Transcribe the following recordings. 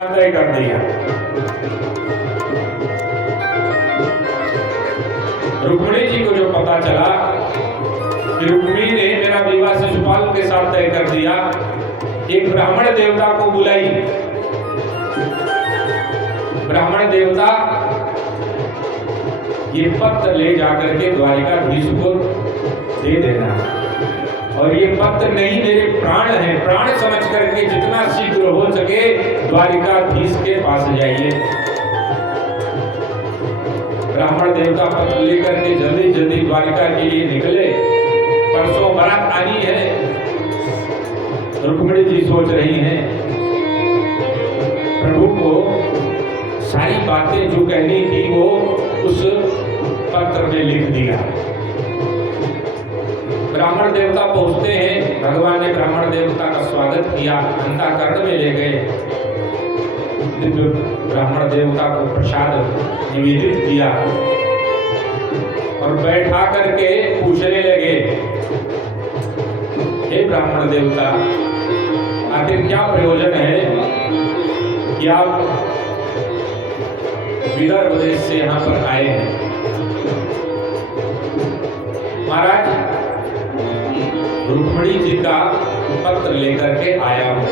तय कर दिया। रुक्मिणी जी को जो पता चला कि रुक्मिणी ने मेरा विवाह शिशुपाल के साथ तय कर दिया, एक ब्राह्मण देवता को बुलाई। ब्राह्मण देवता ये पत्र ले जाकर के द्वारिकाधीश को दे देना, और ये पत्र नहीं मेरे प्राण हैं, प्राण समझ करके जितना शीघ्र हो सके द्वारिकाधीश के पास जाइए। ब्राह्मण देवता पत्र लेकर के जल्दी जल्दी द्वारिका के लिए निकले। परसों बारात आनी है। रुक्मिणी जी सोच रही हैं प्रभु को सारी बातें जो कहनी थी वो उस पत्र में लिख दिया। ब्राह्मण देवता पहुंचते हैं, भगवान ने ब्राह्मण देवता का स्वागत किया, अंतःकरण में ले गए, ब्राह्मण देवता को प्रसाद निवेदित किया और बैठा करके पूछने लगे, हे ब्राह्मण देवता, आखिर क्या प्रयोजन है कि आप विदर्भ देश से यहाँ पर आए हैं? महाराज, रुक्मिणी जी का पत्र लेकर के आया हूं।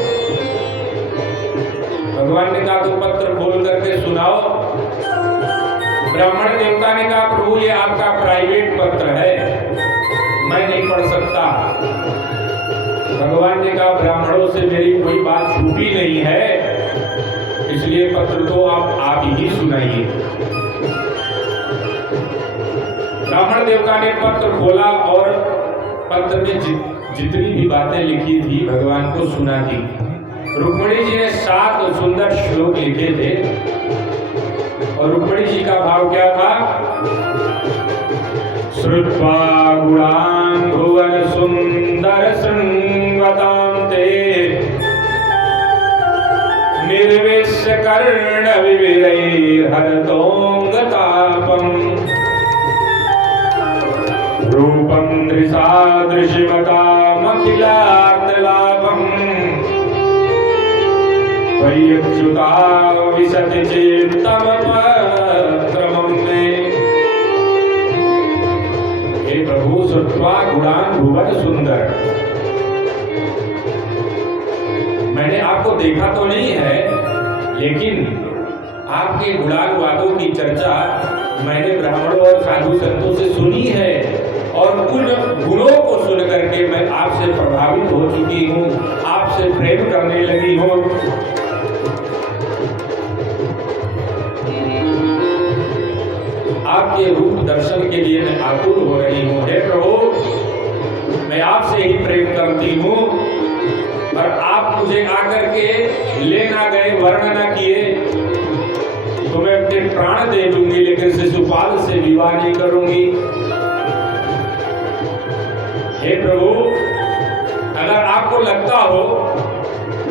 भगवान ने कहा तो पत्र खोल करके सुनाओ। ब्राह्मण देवता ने कहा प्रभु ये आपका प्राइवेट पत्र है, मैं नहीं पढ़ सकता। भगवान ने कहा ब्राह्मणों से मेरी कोई बात छुपी नहीं है, इसलिए पत्र तो आप ही सुनाइए। ब्राह्मण देवता ने पत्र खोला और पत्र में जितनी भी बातें लिखी थी भगवान को सुना दी। रुक्मिणी जी ने 7 सुंदर श्लोक लिखे थे और रुक्मिणी जी का भाव क्या था? श्रुत्वा गुणान् भुवन सुंदर शृण्वतां ते निर्वेश्य कर्ण विविरैर्हरतोऽङ्गतापम् रूपं दृशादृशिमतामखिलार्थलाभम् त्वय्यच्युता विशति चेत्तमपत्रमं मे। हे प्रभु, श्रुत्वा गुणान् भुवन सुंदर, मैंने आपको देखा तो नहीं है, लेकिन आपके गुणानुवादों की चर्चा मैंने ब्राह्मणों और साधु संतों से सुनी है, और उन गुणों को सुन करके मैं आपसे प्रभावित हो चुकी हूँ, आपसे प्रेम करने लगी हूँ। आपके रूप दर्शन के लिए मैं आतुर हो रही हूँ। हे प्रभु, मैं आपसे ही प्रेम करती हूँ, और आप मुझे आकर के ले ना गए, वर्ण ना किए तो मैं अपने प्राण दे दूंगी, लेकिन शिशुपाल से विवाह नहीं करूंगी। हे प्रभु, अगर आपको लगता हो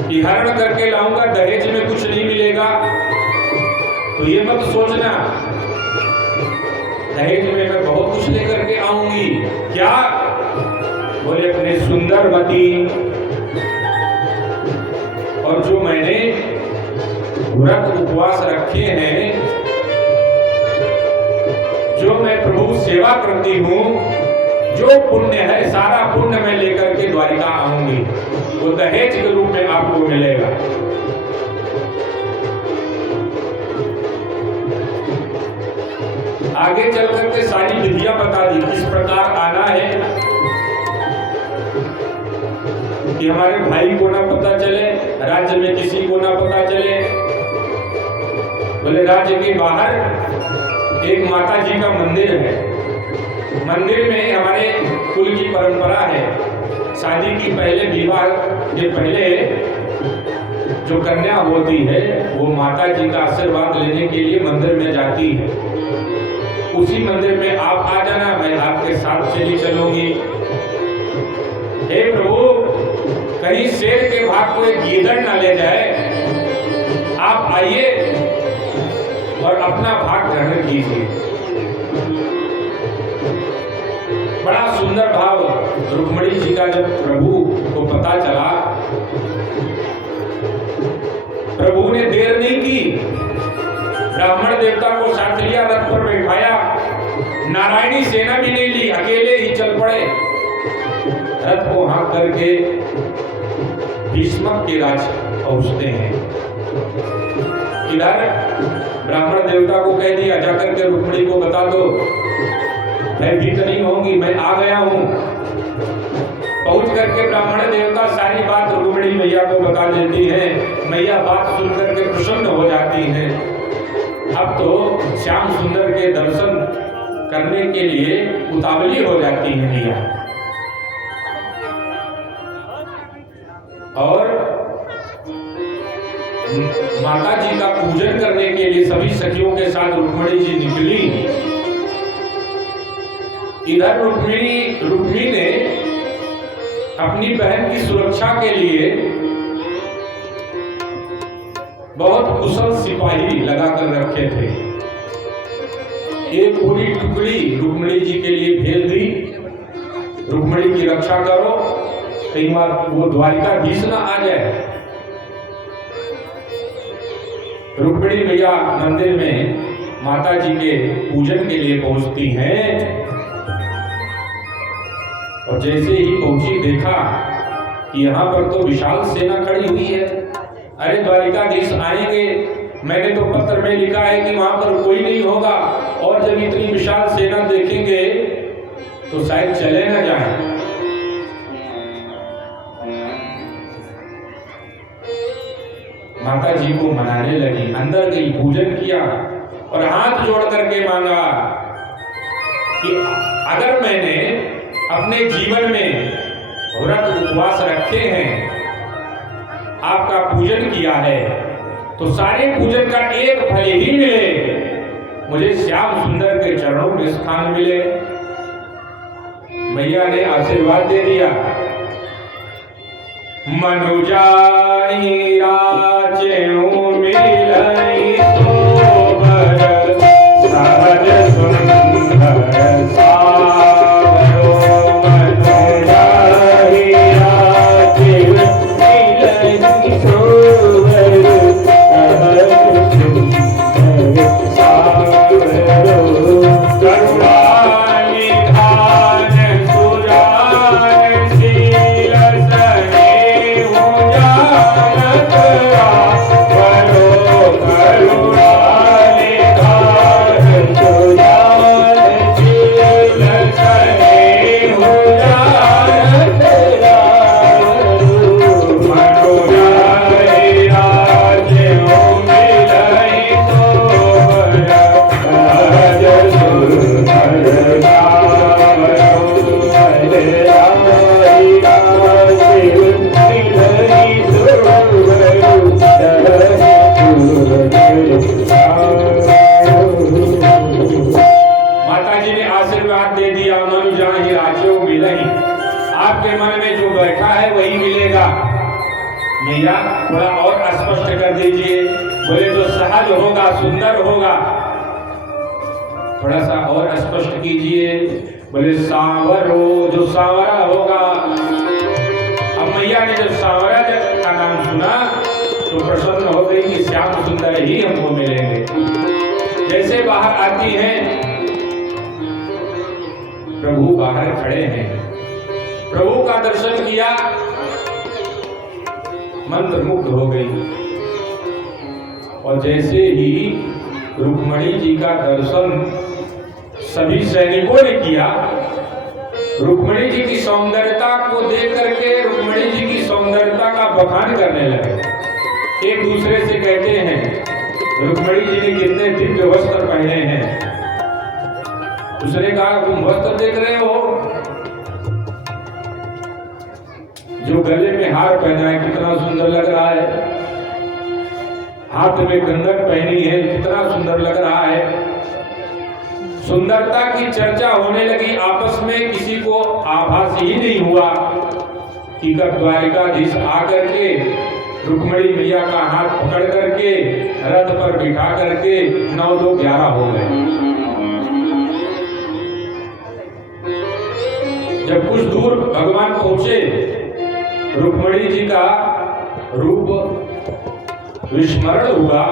कि हरण करके लाऊंगा दहेज में कुछ नहीं मिलेगा तो ये मत सोचना, दहेज में मैं बहुत कुछ लेकर के आऊंगी। क्या? बोले अपने सुंदरवती, और जो मैंने व्रत उपवास रखे हैं, जो मैं प्रभु सेवा करती हूँ, जो पुण्य है सारा पुण्य मैं लेकर के द्वारिका आऊंगी, वो दहेज के रूप में आपको मिलेगा। आगे चल करके सारी विधियां बता दी, किस प्रकार आना है कि हमारे भाई को ना पता चले, राज्य में किसी को ना पता चले। बोले राज्य के बाहर एक माता जी का मंदिर है, मंदिर में हमारे कुल की परंपरा है, शादी की पहले विवाह के पहले जो कन्या होती है वो माता जी का आशीर्वाद लेने के लिए मंदिर में जाती है। उसी मंदिर में आप आ जाना, मैं आपके साथ चली चलूंगी। हे प्रभु, कहीं शेर के भाग को एक गीदड़ ना ले जाए, आप आइए और अपना भाग ग्रहण कीजिए। बड़ा सुंदर भाव रुक्मिणी जी का जब प्रभु को पता चला, प्रभु ने देर ब्राह्मण देवता को साथ लिया, रथ पर बैठाया, नारायणी सेना भी नहीं ली, अकेले ही चल पड़े। रथ को हाँक करके भीष्मक के राज्य पहुंचते हैं। इधर ब्राह्मण देवता को कह दिया, जाकर के रुक्मिणी को बता दो, मैं भीत नहीं होंगी, मैं आ गया हूं। पहुंच करके ब्राह्मण देवता सारी बात रुक्मिणी मैया को बता देती हैं। मैया बात सुन करके प्रसन्न हो जाती हैं। अब तो श्याम सुंदर के दर्शन करने के लिए उतावली हो जाती है मैया। और माता जी का पूजन करने के लिए सभी सखियों के साथ रुक्मिणी जी निकली। इधर रुक्मिणी ने अपनी बहन की सुरक्षा के लिए बहुत कुशल सिपाही लगाकर रखे थे। एक पूरी टुकड़ी रुक्मिणी जी के लिए भेज दी, रुक्मिणी की रक्षा करो, कहीं बार वो द्वारिकाधीश ना आ जाए। रुक्मिणी मैया मंदिर में माता जी के पूजन के लिए पहुंचती हैं और जैसे ही पहुंची देखा कि यहाँ पर तो विशाल सेना खड़ी हुई है। अरे द्वारिकाधीश आएंगे, मैंने तो पत्र में लिखा है कि वहां पर कोई नहीं होगा, और जब इतनी विशाल सेना देखेंगे तो शायद चले ना जाएं। माता जी को मनाने लगी, अंदर गई, पूजन किया और हाथ जोड़ करके मांगा कि अगर मैंने अपने जीवन में व्रत उपवास रखे हैं, आपका पूजन किया है, तो सारे पूजन का एक फल ही मिले, मुझे श्याम सुंदर के चरणों में स्थान मिले। मैया ने आशीर्वाद दे दिया। मनुजाई राजेऊ मिलई सोबर, सहज सुंदर सावरो। मनुजाई राजेऊ मिलई सोबर, सहज सुंदर सावरो। करुणानि धान सुजान शील सनेहु जानत रावरो। करुणानि धान सुजान शील सनेहु जानत रावरो। मनुजाई राजेऊ मिलई सोबर, सहज सुंदर सावरो। माता जी ने आशीर्वाद दे दिया, मनुजाहि राजेऊ मिलई, आपके मन में जो बैठा है वही मिलेगा। मैया थोड़ा और स्पष्ट कर दीजिए। बोले जो सहज होगा, सुंदर होगा, थोड़ा सा और स्पष्ट कीजिए। बोले सांवरो, जो सांवरा होगा। अब मैया ने जब सांवरा का नाम सुना तो प्रसन्न हो गई कि श्याम सुंदर ही हमको मिलेंगे। जैसे बाहर आती हैं, प्रभु बाहर खड़े हैं, प्रभु का दर्शन किया, मंत्रमुग्ध हो गई। और जैसे ही रुक्मिणी जी का दर्शन सभी सैनिकों ने किया, रुक्मिणी जी की सौंदर्यता को देख करके रुक्मिणी जी की सौंदर्यता का बखान करने लगे। एक दूसरे से कहते हैं, रुक्मिणी जी ने कितने दिव्य वस्त्र पहने हैं। उसने कहा, तुम वस्त्र देख रहे हो, जो गले में हार पहना है कितना सुंदर लग रहा है, हाथ में कंगन पहनी है कितना सुंदर लग रहा है। सुंदरता की चर्चा होने लगी आपस में, किसी को आभास ही नहीं हुआ कि कब द्वारिकाधीश आकर के रुक्मिणी मैया का हाथ पकड़ करके रथ पर बिठा करके 9-2-11 हो गए। जब कुछ दूर भगवान पहुंचे, रुक्मिणी जी का रूप विस्मरण हुआ,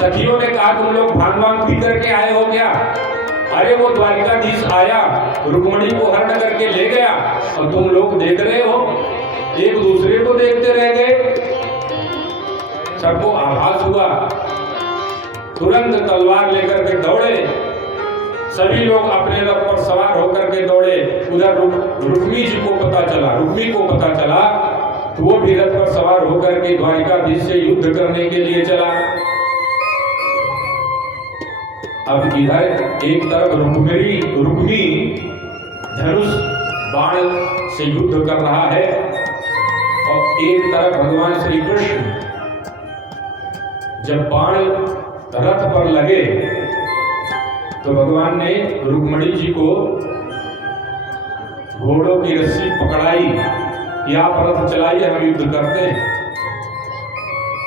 सखियों ने कहा तुम लोग भांग वांग पी करके आए हो क्या? अरे वो द्वारिकाधीश आया, रुक्मणी को हरण करके ले गया और तुम लोग देख रहे हो, एक दूसरे को देखते रह गए। सबको आभास हुआ, तुरंत तलवार लेकर के दौड़े, सभी लोग अपने रथ पर सवार होकर के दौड़े। उधर रुक्मी जी को पता चला, रुक्मी को पता चला तो वो भी रथ पर सवार होकर के द्वारिकाधीश से युद्ध करने के लिए चला। अब इधर एक तरफ रुक्मी धनुष बाण से युद्ध कर रहा है और एक तरफ भगवान श्री कृष्ण जब बाण रथ पर लगे तो भगवान ने रुक्मणी जी को घोड़ों की रस्सी पकड़ाई कि आप रथ चलाइए, हम युद्ध करते हैं।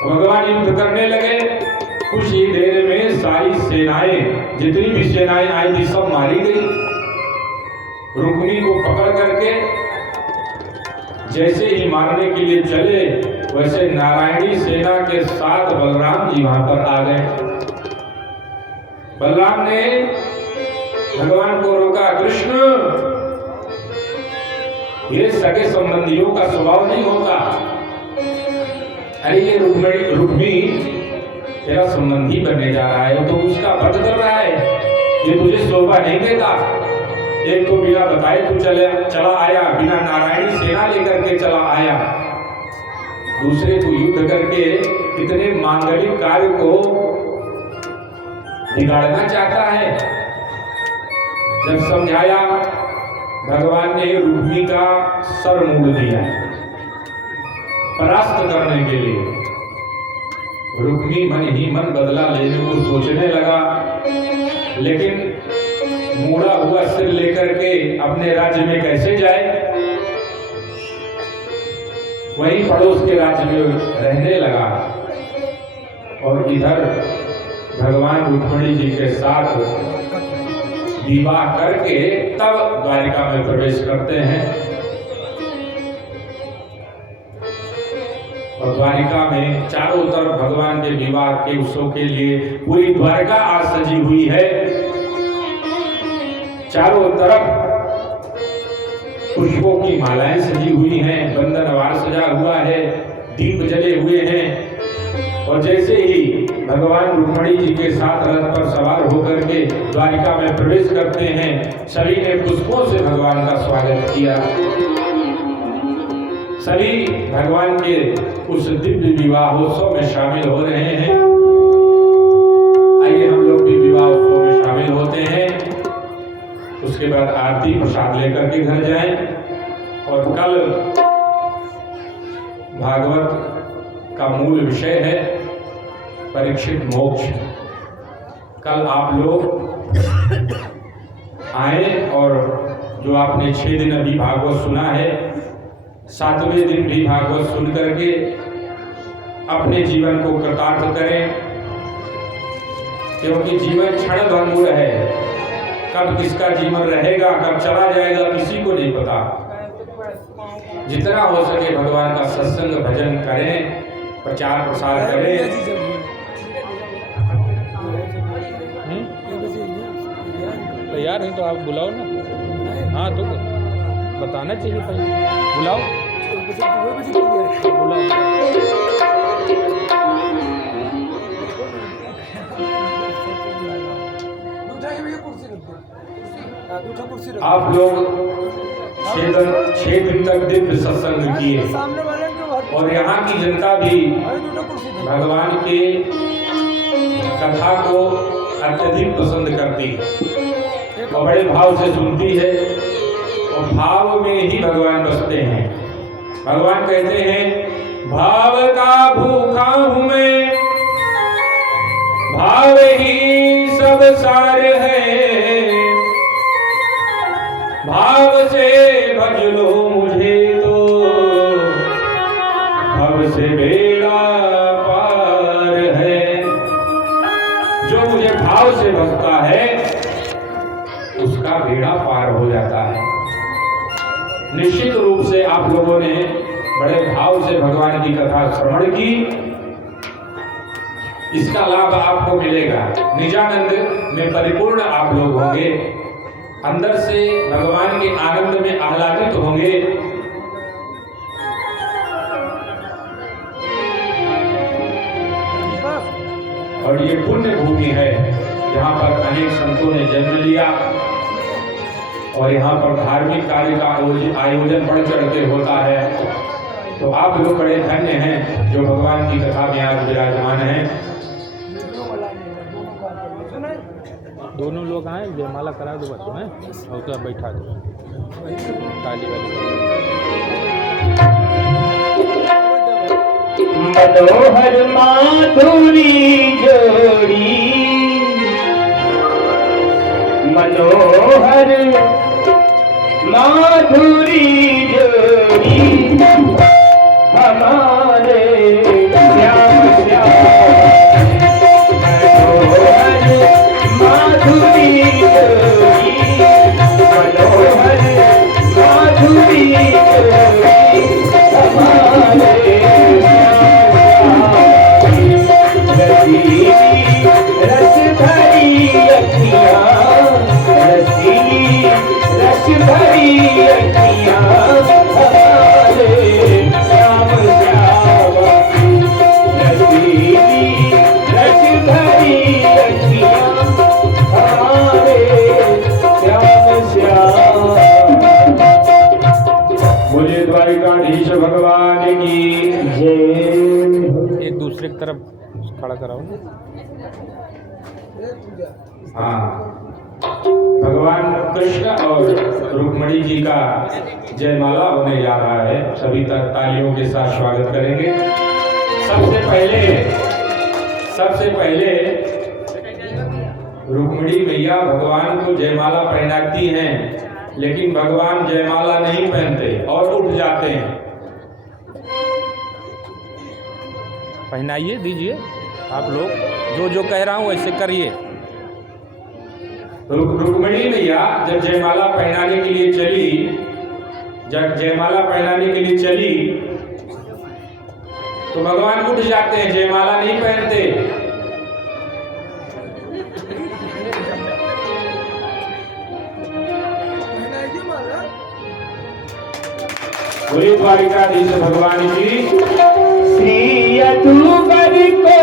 भगवान युद्ध करने लगे। कुछ ही देर में सारी सेनाएं, जितनी भी सेनाएं आई थी सब मारी गई। रुक्मिणी को पकड़ करके जैसे ही मारने के लिए चले वैसे नारायणी सेना के साथ बलराम जी वहां पर आ गए। बलराम ने भगवान को रोका, कृष्ण ये सगे संबंधियों का स्वभाव नहीं होता। अरे ये रुक्मिणी तेरा संबंधी बनने जा रहा है तो उसका वध कर रहा है, ये तुझे शोभा नहीं देता। एक तो बिना बताए तू चला आया, बिना नारायणी सेना लेकर के चला आया, दूसरे तू युद्ध करके इतने मांगलिक कार्य को बिगाड़ना चाहता है। जब समझाया भगवान ने रुक्मिणी का सर मोड़ दिया परास्त करने के लिए। रुक्मिणी मन ही मन बदला लेने को सोचने लगा, लेकिन मुड़ा हुआ सिर लेकर के अपने राज्य में कैसे जाए। वहीं पड़ोस के राज्य में रहने लगा और इधर भगवान रुक्मिणी जी के साथ विवाह करके तब द्वारिका में प्रवेश करते हैं। और द्वारिका में चारों तरफ भगवान के विवाह के उत्सव के लिए पूरी द्वारिका आज सजी हुई है। चारों तरफ पुष्पों की मालाएं सजी हुई हैं, बंधनवार सजा हुआ है, दीप जले हुए हैं। और जैसे ही भगवान रुक्मिणी जी के साथ रथ पर सवार होकर के द्वारिका में प्रवेश करते हैं, सभी ने पुष्पों से भगवान का स्वागत किया। सभी भगवान के उस दिव्य विवाहोत्सव में शामिल हो रहे हैं। आइए हम लोग भी विवाह उत्सव में शामिल होते हैं। उसके बाद आरती प्रसाद लेकर के घर जाएं। और कल भागवत का मूल विषय है परीक्षित मोक्ष। कल आप लोग आए और जो आपने 6 दिन अभी भागवत सुना है, 7वें दिन भी भागवत सुन करके अपने जीवन को कृतार्थ करें, क्योंकि जीवन क्षण भंगुर है। कब किसका जीवन रहेगा, कब चला जाएगा, किसी को नहीं पता। जितना हो सके भगवान का सत्संग भजन करें, प्रचार प्रसार करें। तैयार है तो आप बुलाओ ना। हाँ तो बताना चाहिए पहले, बुलाओ आप लोग 6 दिन तक दिव्य सत्संग किए और यहाँ की जनता भी भगवान के कथा को अत्यधिक पसंद करती है और बड़े भाव से सुनती है और भाव में ही भगवान बसते हैं। भगवान कहते हैं, भाव का भूखा हूं मैं, भाव ही सब सार है, भाव से भज लो मुझे तो भव से बेड़ा पार है। जो मुझे भाव से भजता है उसका बेड़ा पार हो जाता है। निश्चित रूप से आप लोगों ने बड़े भाव से भगवान की कथा श्रवण की। इसका लाभ आपको मिलेगा। निजानंद में परिपूर्ण आप लोग होंगे, अंदर से भगवान के आनंद में आह्लादित होंगे। और ये पुण्य भूमि है जहाँ पर अनेक संतों ने जन्म लिया और यहाँ पर धार्मिक कार्य का आयोजन बढ़ चढ़ के होता है। तो आप लोग बड़े धन्य हैं जो भगवान की कथा में आज विराजमान हैं। दोनों लोग आए, जयमाला करा दो बस में और उसका बैठा दो ताली वाली। मनोहर माधुरी जोड़ी, मनोहर माधुरी जोड़ी, हमारे श्याम श्याम। मनोहर माधुरी जोड़ी, मनोहर माधुरी जोड़ी, हमारे रस भरी अखियाँ, रसीली रस भरी अखियाँ, हमारे श्याम श्याम। रसीली रस भरी अखियाँ, हमारे श्याम श्याम। बोलिए द्वारिकाधीश भगवान की जय। एक दूसरे की तरफ खड़ा कराओ ना। हाँ, भगवान कृष्ण और रुक्मिणी जी का जयमाला होने जा रहा है। सभी तालियों के साथ स्वागत करेंगे। सबसे पहले रुक्मिणी मैया भगवान को जयमाला पहनाती हैं, लेकिन भगवान जयमाला नहीं पहनते और उठ जाते हैं। पहनाइए, दीजिए आप लोग, जो जो कह रहा हूँ वैसे करिए। रुक्मिणी मैया जब जयमाला पहनाने के लिए चली, तो भगवान उठ जाते हैं, जयमाला नहीं पहनते। बोलिए द्वारिकाधीश भगवान की। श्री अतुबर को